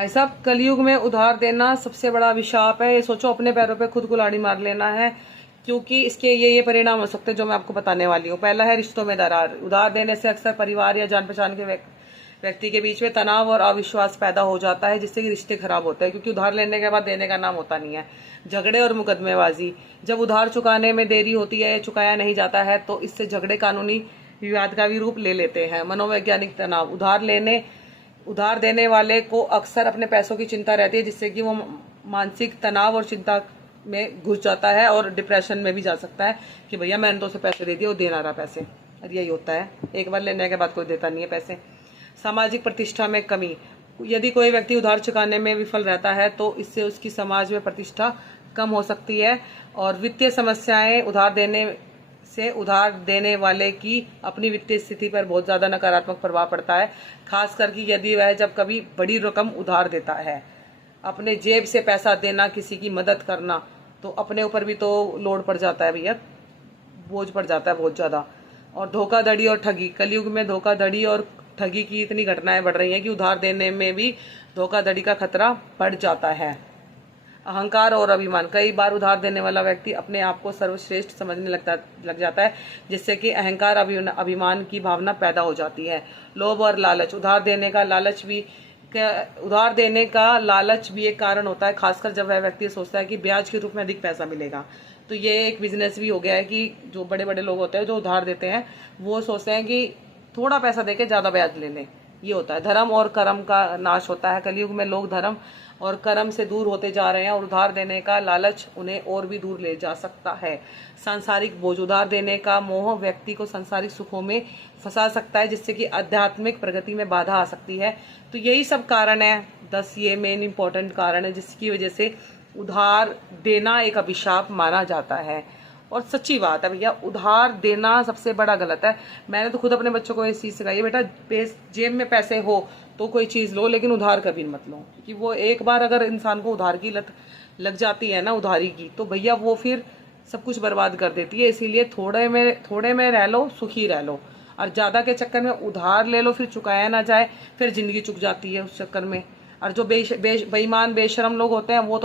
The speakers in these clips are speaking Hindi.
भाई साहब, कलयुग में उधार देना सबसे बड़ा अभिशाप है। ये सोचो अपने पैरों पे खुद कुल्हाड़ी मार लेना है, क्योंकि इसके ये परिणाम हो सकते हैं जो मैं आपको बताने वाली हूँ। पहला है रिश्तों में दरार। उधार देने से अक्सर परिवार या जान पहचान के व्यक्ति के बीच में तनाव और अविश्वास पैदा हो जाता है, जिससे कि रिश्ते खराब होते हैं, क्योंकि उधार लेने के बाद देने का नाम होता नहीं है। झगड़े और मुकदमेबाजी। जब उधार चुकाने में देरी होती है, चुकाया नहीं जाता है, तो इससे झगड़े कानूनी विवाद का भी रूप ले लेते हैं। मनोवैज्ञानिक तनाव। उधार देने वाले को अक्सर अपने पैसों की चिंता रहती है, जिससे कि वो मानसिक तनाव और चिंता में घुस जाता है और डिप्रेशन में भी जा सकता है कि भैया मैंने तो उसे पैसे दे दिए, वो दे ना रहा पैसे। और यही होता है, एक बार लेने के बाद कोई देता नहीं है पैसे। सामाजिक प्रतिष्ठा में कमी। यदि कोई व्यक्ति उधार चुकाने में विफल रहता है तो इससे उसकी समाज में प्रतिष्ठा कम हो सकती है। और वित्तीय समस्याएं। उधार देने वाले की अपनी वित्तीय स्थिति पर बहुत ज़्यादा नकारात्मक प्रभाव पड़ता है, खास करके यदि वह जब कभी बड़ी रकम उधार देता है। अपने जेब से पैसा देना, किसी की मदद करना, तो अपने ऊपर भी तो लोड पड़ जाता है भैया, बोझ पड़ जाता है बहुत ज़्यादा। और धोखाधड़ी और ठगी। कलयुग में धोखाधड़ी और ठगी की इतनी घटनाएं बढ़ रही हैं कि उधार देने में भी धोखाधड़ी का खतरा बढ़ जाता है। अहंकार और अभिमान। कई बार उधार देने वाला व्यक्ति अपने आप को सर्वश्रेष्ठ समझने लग जाता है, जिससे कि अहंकार अभिमान की भावना पैदा हो जाती है। लोभ और लालच। उधार देने का लालच भी एक कारण होता है, खासकर जब वह व्यक्ति सोचता है कि ब्याज के रूप में अधिक पैसा मिलेगा। तो ये एक बिजनेस भी हो गया है कि जो बड़े बड़े लोग होते हैं जो उधार देते हैं, वो सोचते हैं कि थोड़ा पैसा देके ज़्यादा ब्याज ले लें। ये होता है। धर्म और कर्म का नाश होता है। कलयुग में लोग धर्म और कर्म से दूर होते जा रहे हैं और उधार देने का लालच उन्हें और भी दूर ले जा सकता है। सांसारिक बोझ। उधार देने का मोह व्यक्ति को सांसारिक सुखों में फंसा सकता है, जिससे कि आध्यात्मिक प्रगति में बाधा आ सकती है। तो यही सब कारण है, 10 ये मेन इंपॉर्टेंट कारण है जिसकी वजह से उधार देना एक अभिशाप माना जाता है। और सच्ची बात है भैया, उधार देना सबसे बड़ा गलत है। मैंने तो खुद अपने बच्चों को ये चीज़ सिखाई है, बेटा जेब में पैसे हो तो कोई चीज़ लो, लेकिन उधार कभी मत लो, क्योंकि वो एक बार अगर इंसान को उधार की लत लग जाती है ना, उधारी की, तो भैया वो फिर सब कुछ बर्बाद कर देती है। इसीलिए थोड़े में रह लो, सुखी रह लो। और ज़्यादा के चक्कर में उधार ले लो, फिर चुकाया ना जाए, फिर ज़िंदगी चुक जाती है उस चक्कर में। और जो बेईमान बेशरम लोग होते हैं, वो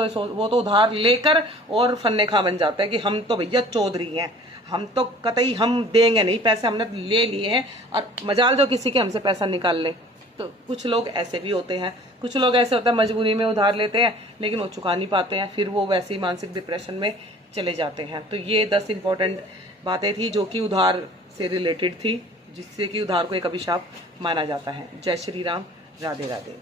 तो उधार लेकर और फन्ने खा बन जाते हैं कि हम तो भैया चौधरी हैं, हम तो कतई हम देंगे नहीं पैसे, हमने ले लिए हैं, और मजाल जो किसी के हमसे पैसा निकाल ले। तो कुछ लोग ऐसे भी होते हैं, कुछ लोग ऐसे होते हैं मजबूरी में उधार लेते हैं, लेकिन वो चुका नहीं पाते हैं, फिर वो वैसे ही मानसिक डिप्रेशन में चले जाते हैं। तो ये 10 इंपॉर्टेंट बातें थी जो कि उधार से रिलेटेड थी, जिससे कि उधार को एक अभिशाप माना जाता है। जय श्री राम, राधे राधे।